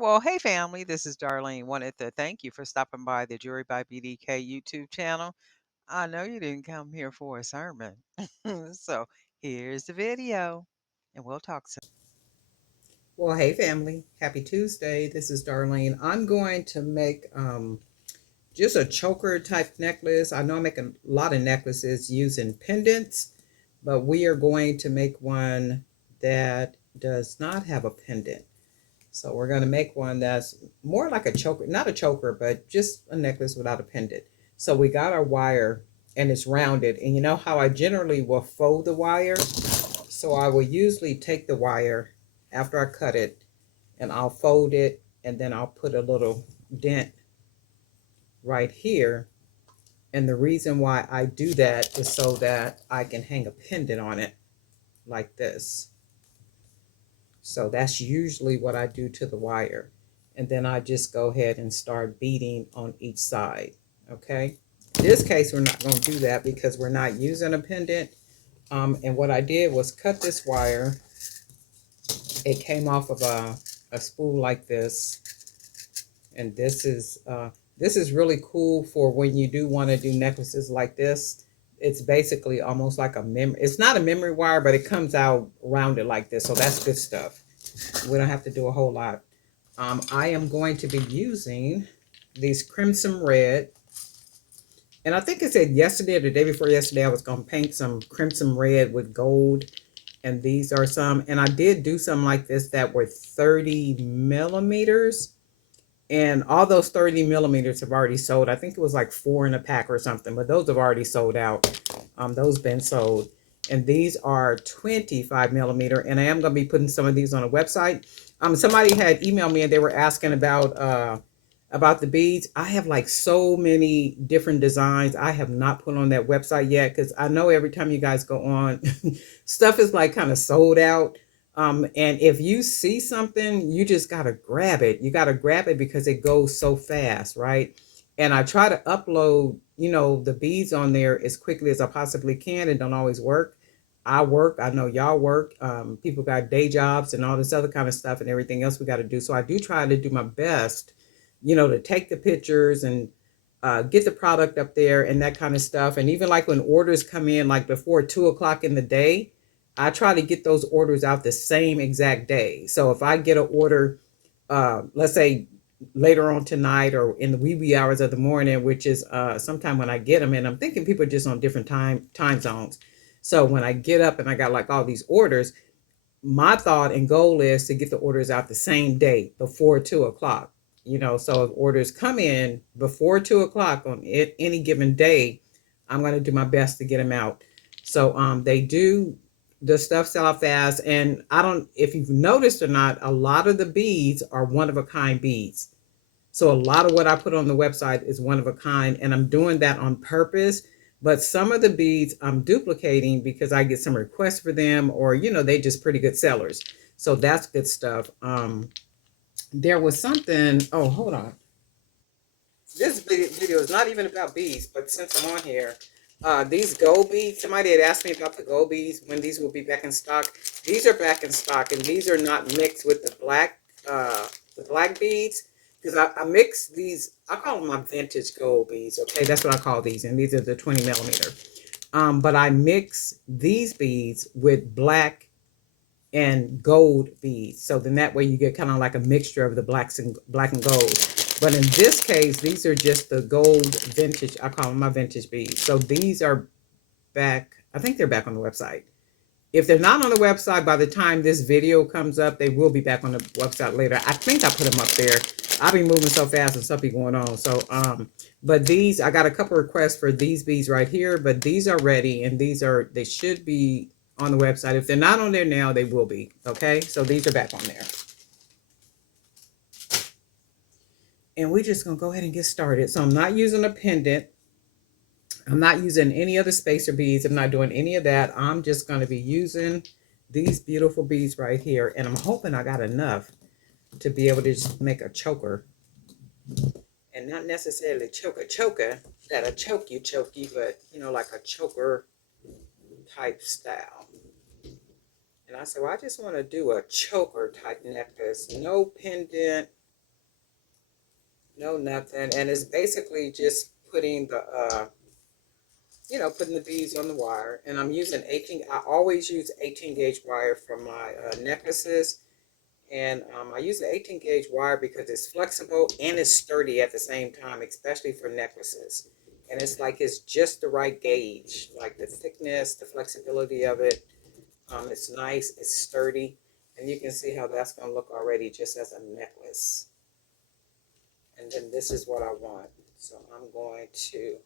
Well, hey family, this is Darlene. Wanted to thank you for stopping by the Jury by BDK YouTube channel. I know you didn't come here for a sermon. So here's the video, and we'll talk soon. Well, hey family, happy Tuesday. This is Darlene. I'm going to make just a choker type necklace. I know I make a lot of necklaces using pendants, but we are going to make one that does not have a pendant. So we're going to make one that's more like a choker, not a choker, but just a necklace without a pendant. So we got our wire and it's rounded. And you know how I generally will fold the wire? So I will usually take the wire after I cut it and I'll fold it and then I'll put a little dent right here. And the reason why I do that is so that I can hang a pendant on it like this. So that's usually what I do to the wire. And then I just go ahead and start beading on each side. Okay. In this case, we're not going to do that because we're not using a pendant. And what I did was cut this wire. It came off of a spool like this. And this is really cool for when you do want to do necklaces like this. It's basically almost like a memory. It's not a memory wire, but it comes out rounded like this. So that's good stuff. We don't have to do a whole lot. I am going to be using these crimson red. And I think it said yesterday or the day before yesterday, I was going to paint some crimson red with gold. And these are some. And I did do some like this that were 30 millimeters. And all those 30 millimeters have already sold. I think it was like 4 in a pack or something, but those have already sold out. Those been sold. And these are 25 millimeter. And I am going to be putting some of these on a website. Somebody had emailed me and they were asking about the beads. I have like so many different designs I have not put on that website yet because I know every time you guys go on, stuff is like kind of sold out. And if you see something, you just got to grab it. You got to grab it because it goes so fast, right? And I try to upload, the beads on there as quickly as I possibly can. It don't always work. I work. I know y'all work. People got day jobs and all this other kind of stuff and everything else we got to do. So I do try to do my best, to take the pictures and get the product up there and that kind of stuff. And even like when orders come in, like before 2 o'clock in the day, I try to get those orders out the same exact day. So if I get an order, let's say later on tonight or in the wee hours of the morning, which is sometime when I get them, and I'm thinking people are just on different time zones. So when I get up and I got like all these orders, my thought and goal is to get the orders out the same day before 2 o'clock. So if orders come in before 2 o'clock on any given day, I'm going to do my best to get them out. So they do, the stuff sell out fast. And I don't, if you've noticed or not, a lot of the beads are one of a kind beads. So a lot of what I put on the website is one of a kind, and I'm doing that on purpose. But some of the beads I'm duplicating because I get some requests for them, or they just pretty good sellers. So that's good stuff. There was something. Oh, hold on. This video is not even about beads, but since I'm on here, these gold beads. Somebody had asked me about the gold beads when these will be back in stock. These are back in stock, and these are not mixed with the black beads because I mix these. I call them my vintage gold beads. Okay, that's what I call these, and these are the 20 millimeter. But I mix these beads with black and gold beads. So then that way you get kind of like a mixture of the black and gold. But in this case, these are just the gold vintage. I call them my vintage beads. So these are back. I think they're back on the website. If they're not on the website by the time this video comes up, they will be back on the website later. I think I put them up there. I've been moving so fast and stuff be going on. So, but these, I got a couple requests for these beads right here, but these are ready and they should be on the website. If they're not on there now, they will be. Okay. So these are back on there. And we're just going to go ahead and get started. So I'm not using a pendant. I'm not using any other spacer beads. I'm not doing any of that. I'm just going to be using these beautiful beads right here. And I'm hoping I got enough to be able to just make a choker. And not necessarily choker that'll choke you, but like a choker type style. And I said, well, I just want to do a choker type necklace. No pendant, No, nothing. And it's basically just putting the putting the beads on the wire. And I'm using 18. I always use 18 gauge wire for my necklaces. And I use the 18 gauge wire because it's flexible and it's sturdy at the same time, especially for necklaces. And it's like it's just the right gauge, like the thickness, the flexibility of it. It's nice, it's sturdy, and you can see how that's going to look already just as a necklace. And then this is what I want. So I'm going to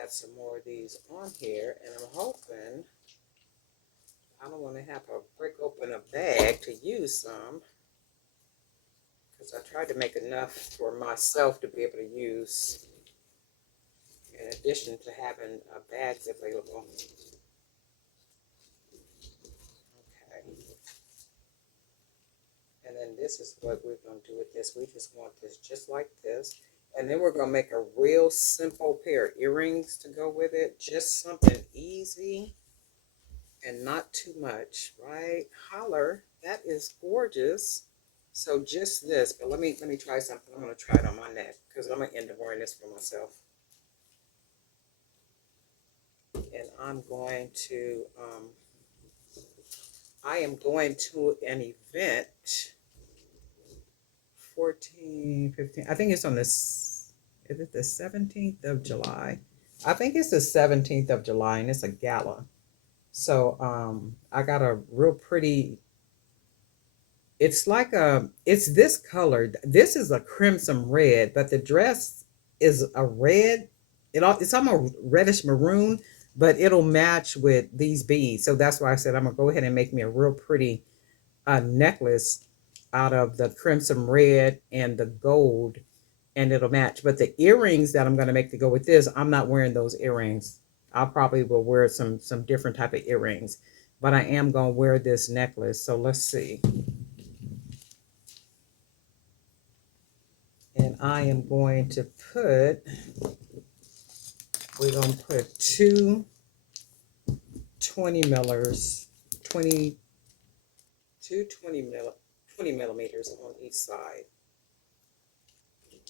add some more of these on here, and I'm hoping I don't want to have to break open a bag to use some, because I tried to make enough for myself to be able to use in addition to having bags available. Okay. And then this is what we're going to do with this. We just want this just like this. And then we're going to make a real simple pair of earrings to go with it. Just something easy and not too much, right? Holler, that is gorgeous. So just this, but let me try something. I'm going to try it on my neck because I'm going to end up wearing this for myself. And I am going to an event 14, 15. I think it's on this, is it the 17th of July? I think it's the 17th of July, and it's a gala. So I got a real pretty, it's this color. This is a crimson red, but the dress is a red. It's almost reddish maroon, but it'll match with these beads. So that's why I said I'm gonna go ahead and make me a real pretty necklace out of the crimson red and the gold, and it'll match. But the earrings that I'm going to make to go with this, I'm not wearing those earrings. I probably will wear some different type of earrings, but I am going to wear this necklace. So let's see. And I am going to put, we're going to put two 20 millers, 20 millimeters on each side.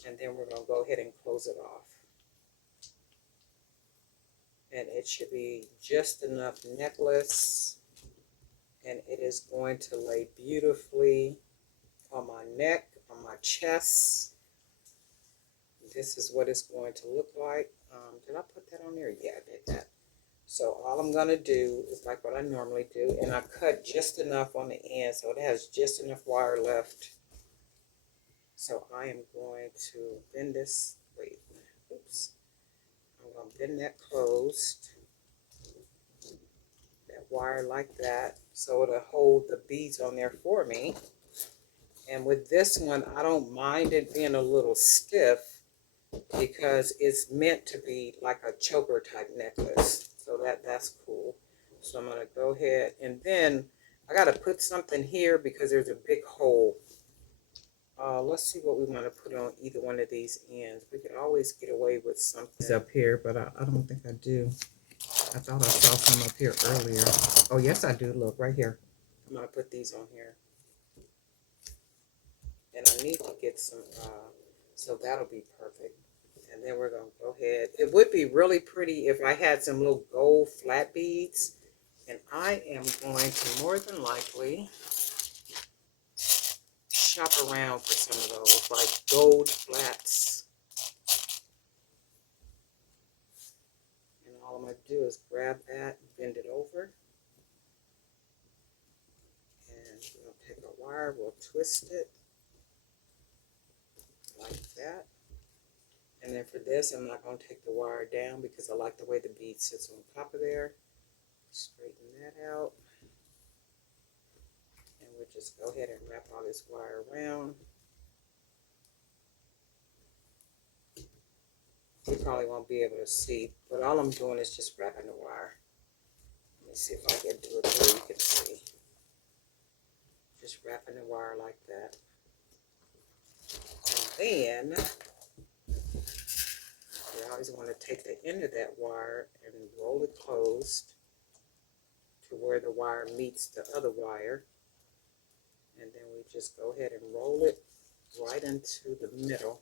And then we're going to go ahead and close it off. And it should be just enough necklace. And it is going to lay beautifully on my neck, on my chest. This is what it's going to look like. Did I put that on there? Yeah, I did that. So all I'm going to do is like what I normally do. And I cut just enough on the end so it has just enough wire left. So I am going to bend this. Wait, oops. I'm going to bend that closed. That wire like that. So it'll hold the beads on there for me. And with this one, I don't mind it being a little stiff because it's meant to be like a choker type necklace. So that's cool. So I'm going to go ahead, and then I got to put something here because there's a big hole. Let's see what we want to put on either one of these ends. We could always get away with something up here, but I don't think I do. I thought I saw some up here earlier. Oh, yes, I do. Look, right here. I'm going to put these on here. And I need to get some, so that'll be perfect. And then we're going to go ahead. It would be really pretty if I had some little gold flat beads. And I am going to more than likely shop around for some of those, like gold flats. And all I'm going to do is grab that, bend it over. And we'll take a wire, we'll twist it like that. And then for this, I'm not going to take the wire down because I like the way the bead sits on top of there. Straighten that out. And we'll just go ahead and wrap all this wire around. You probably won't be able to see, but all I'm doing is just wrapping the wire. Let me see if I can do it so you can see. Just wrapping the wire like that. And then you always want to take the end of that wire and roll it closed to where the wire meets the other wire. And then we just go ahead and roll it right into the middle,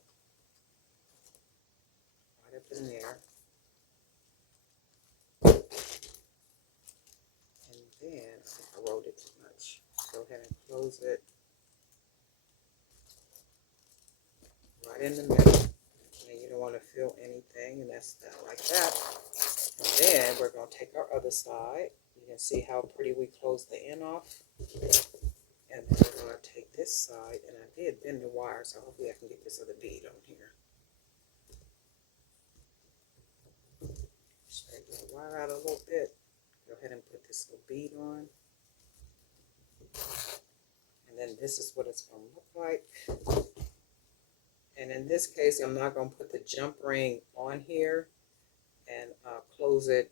right up in there. And then, I think I rolled it too much. Go ahead and close it right in the middle. And you don't want to feel anything, and that's that like that. And then we're going to take our other side. You can see how pretty we closed the end off. And then we're going to take this side, and I did bend the wire, so hopefully I can get this other bead on here. Straighten the wire out a little bit. Go ahead and put this little bead on. And then this is what it's going to look like. And in this case, I'm not going to put the jump ring on here and close it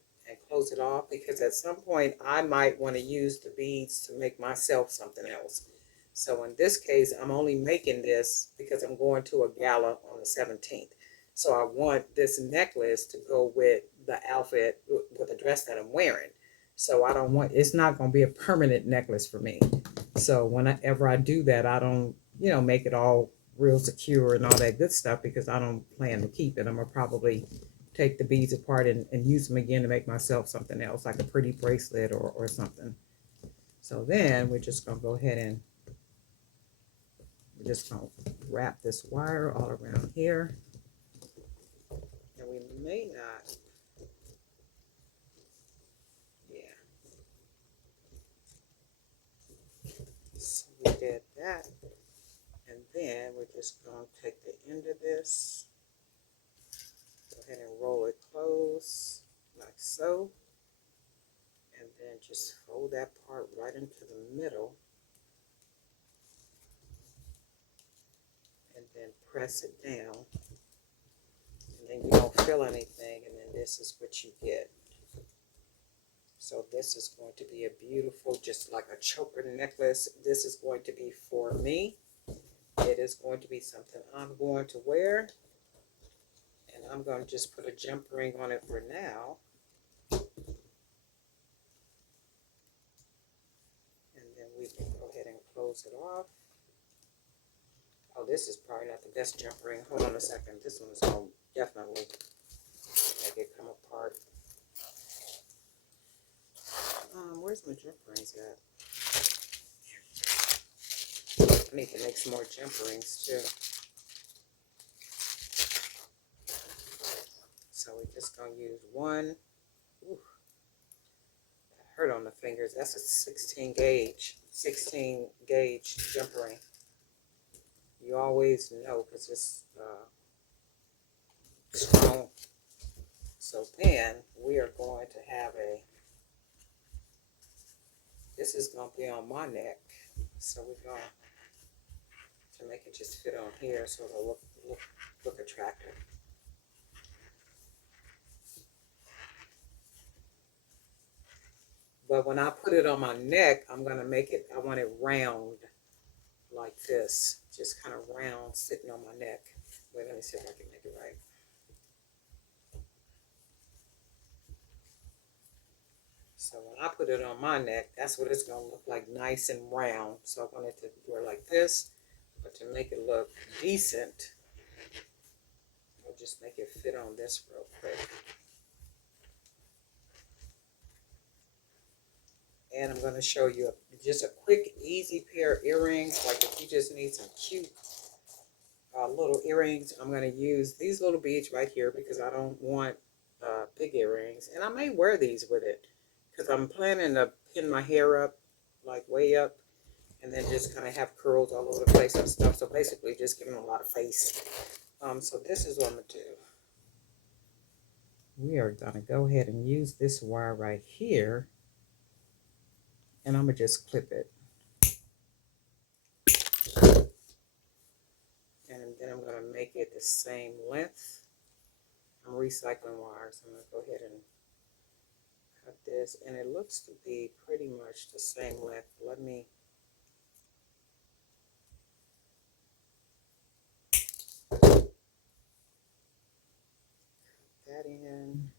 off, because at some point I might want to use the beads to make myself something else. So in this case, I'm only making this because I'm going to a gala on the 17th. So I want this necklace to go with the outfit, with the dress that I'm wearing. So I don't want, it's not going to be a permanent necklace for me. So whenever I do that, I don't, make it all real secure and all that good stuff, because I don't plan to keep it. I'm going to probably take the beads apart and use them again to make myself something else, like a pretty bracelet or something. So then we're just going to go ahead and we're just going to wrap this wire all around here. And we may not, so we did that. And then we're just going to take the end of this, go ahead and roll it close like so. And then just fold that part right into the middle. And then press it down. And then you don't feel anything, and then this is what you get. So this is going to be a beautiful, just like a choker necklace. This is going to be for me. It is going to be something I'm going to wear. And I'm going to just put a jump ring on it for now. And then we can go ahead and close it off. Oh, this is probably not the best jump ring. Hold on a second. This one is going to definitely make it come apart. Where's my jump rings at? I need to make some more jump rings too. So we're just going to use one. Ooh, that hurt on the fingers. That's a 16 gauge jump ring. You always know because it's strong. So then we are going to have this is going to be on my neck. So we're going to make it just fit on here so it'll look attractive. But when I put it on my neck, I want it round like this. Just kind of round, sitting on my neck. Wait, let me see if I can make it right. So when I put it on my neck, that's what it's going to look like, nice and round. So I want it to wear like this, but to make it look decent, I'll just make it fit on this real quick. And I'm going to show you just a quick, easy pair of earrings. Like if you just need some cute little earrings, I'm going to use these little beads right here because I don't want big earrings. And I may wear these with it because I'm planning to pin my hair up, like way up, and then just kind of have curls all over the place and stuff. So basically just giving a lot of face. So this is what I'm going to do. We are going to go ahead and use this wire right here. And I'm going to just clip it. And then I'm going to make it the same length. I'm recycling wires. I'm going to go ahead and cut this. And it looks to be pretty much the same length. Let me cut that in.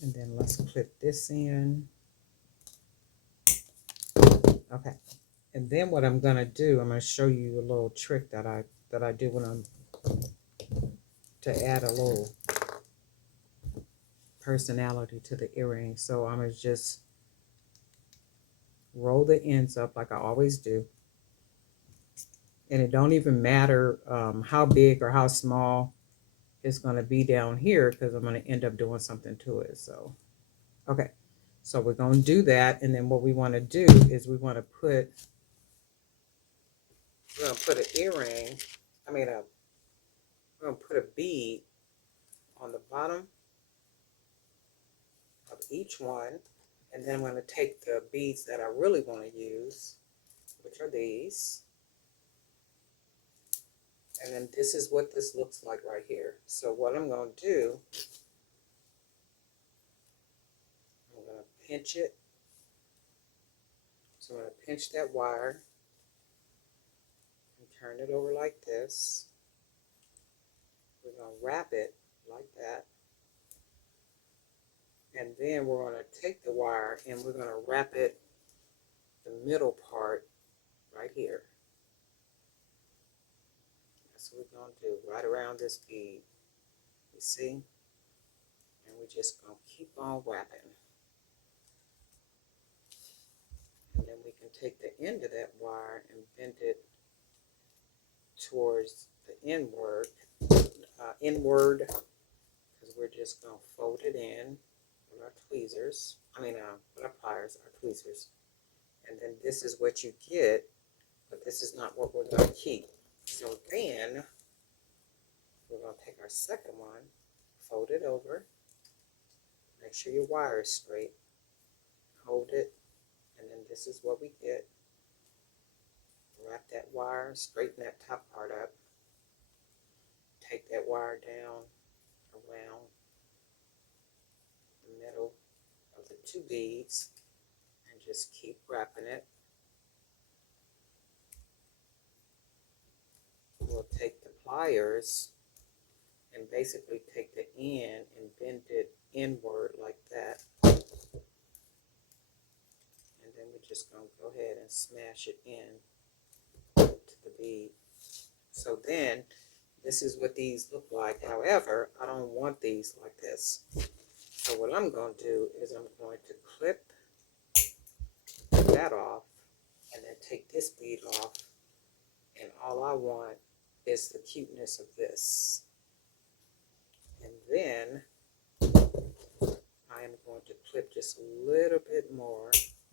And then let's clip this in. Okay. And then what I'm gonna do, I'm gonna show you a little trick that I do when I'm to add a little personality to the earring. So I'm gonna just roll the ends up like I always do. And it don't even matter how big or how small it's going to be down here because I'm going to end up doing something to it. So, okay. So we're going to do that. And then what we want to do is we're going to put an earring, we're going to put a bead on the bottom of each one. And then I'm going to take the beads that I really want to use, which are these. And then this is what this looks like right here. So what I'm going to do, I'm going to pinch it. So I'm going to pinch that wire and turn it over like this. We're going to wrap it like that. And then we're going to take the wire and we're going to wrap it the middle part right here. That's what we're going to do, right around this bead. You see? And we're just going to keep on wrapping. And then we can take the end of that wire and bend it towards the inward, because we're just going to fold it in with our tweezers. With our pliers, our tweezers. And then this is what you get, but this is not what we're going to keep. So then we're going to take our second one, fold it over, make sure your wire is straight, hold it, and then this is what we get. Wrap that wire, straighten that top part up, take that wire down around the middle of the two beads and just keep wrapping it. We'll take the pliers and basically take the end and bend it inward like that. And then we're just going to go ahead and smash it in to the bead. So then this is what these look like. However, I don't want these like this. So what I'm going to do is I'm going to clip that off and then take this bead off. And all I want is the cuteness of this. And then I am going to clip just a little bit more.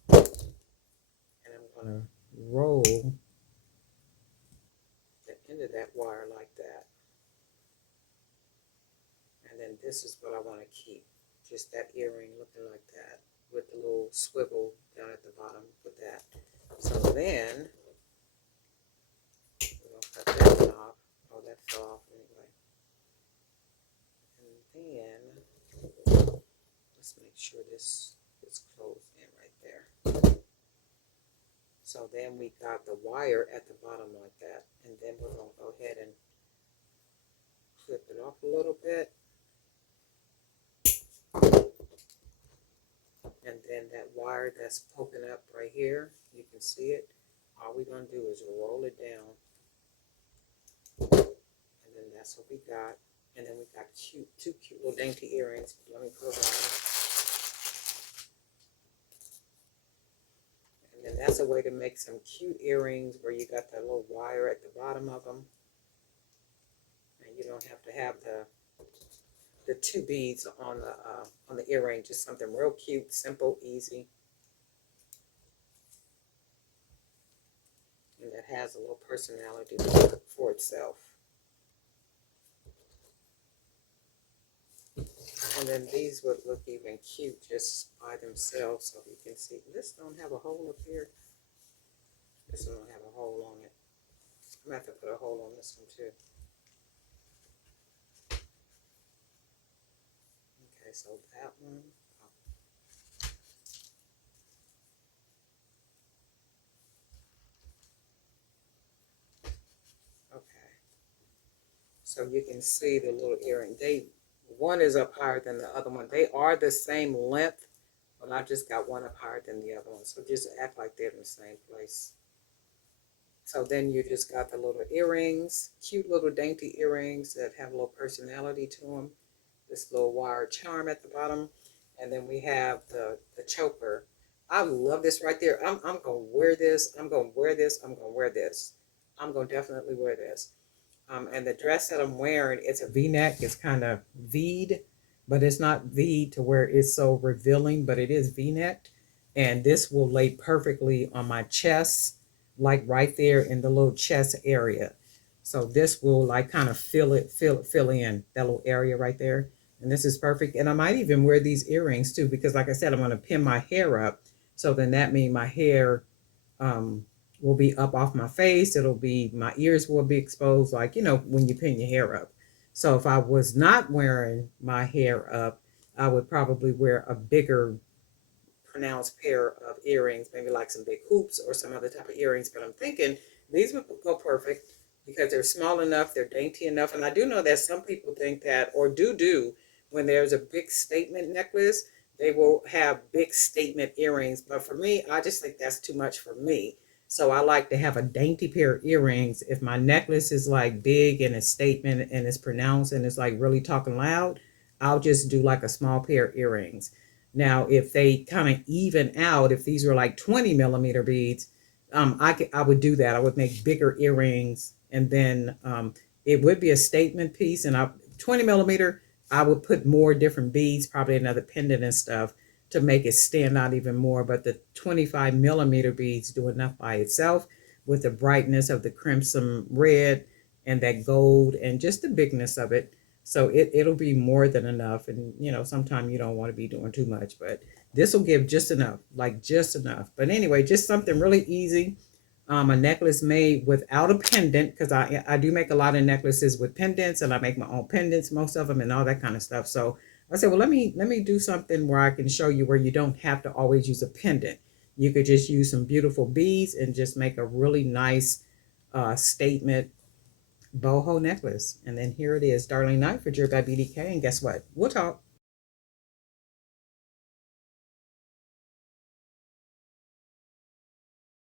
And I'm going to roll the end of that wire like that. And then this is what I want to keep. Just that earring looking like that with the little swivel down at the bottom with that. So then we're going to cut that one off. Oh, that fell off anyway. And then let's make sure this is closed in right there. So then we got the wire at the bottom like that. And then we're going to go ahead and clip it off a little bit. And then that wire that's poking up right here, you can see it. All we're going to do is roll it down. And then that's what we got. And then we got two cute little dainty earrings. Let me put them on. And then that's a way to make some cute earrings where you got that little wire at the bottom of them. And you don't have to have the two beads on the earring. Just something real cute, simple, easy. And that has a little personality for itself. And then these would look even cute just by themselves. So you can see this don't have a hole up here. This one don't have a hole on it. I'm going to have to put a hole on this one too. Okay, so that one. Okay. So you can see the little earring. One is up higher than the other one. They are the same length, but I just got one up higher than the other one. So just act like they're in the same place. So then you just got the little earrings, cute little dainty earrings that have a little personality to them. This little wire charm at the bottom. And then we have the choker. I love this right there. I'm going to wear this. I'm going to wear this. I'm going to wear this. I'm going to definitely wear this. And the dress that I'm wearing, it's a V-neck. It's kind of V'd, but it's not V to where it's so revealing, but it is V-necked. And this will lay perfectly on my chest, like right there in the little chest area. So this will like kind of fill in that little area right there. And this is perfect. And I might even wear these earrings too, because like I said, I'm going to pin my hair up. So then that means my hair um, will be up off my face. It'll be, my ears will be exposed, like, when you pin your hair up. So if I was not wearing my hair up, I would probably wear a bigger pronounced pair of earrings, maybe like some big hoops or some other type of earrings. But I'm thinking these would go perfect because they're small enough, they're dainty enough. And I do know that some people think that, or do, when there's a big statement necklace, they will have big statement earrings. But for me, I just think that's too much for me. So I like to have a dainty pair of earrings. If my necklace is like big and it's statement and it's pronounced and it's like really talking loud, I'll just do like a small pair of earrings. Now, if they kind of even out, if these were like 20 millimeter beads, I would do that. I would make bigger earrings, and then it would be a statement piece. And 20 millimeter, I would put more different beads, probably another pendant and stuff to make it stand out even more. But the 25 millimeter beads do enough by itself with the brightness of the crimson red and that gold and just the bigness of it. So it'll be more than enough. And, sometimes you don't want to be doing too much, but this will give just enough, like just enough. But anyway, just something really easy. A necklace made without a pendant, because I do make a lot of necklaces with pendants, and I make my own pendants, most of them, and all that kind of stuff. So I said, well, let me do something where I can show you where you don't have to always use a pendant. You could just use some beautiful beads and just make a really nice statement boho necklace. And then here it is, Darlene Knight for Jewelry by BDK. And guess what? We'll talk.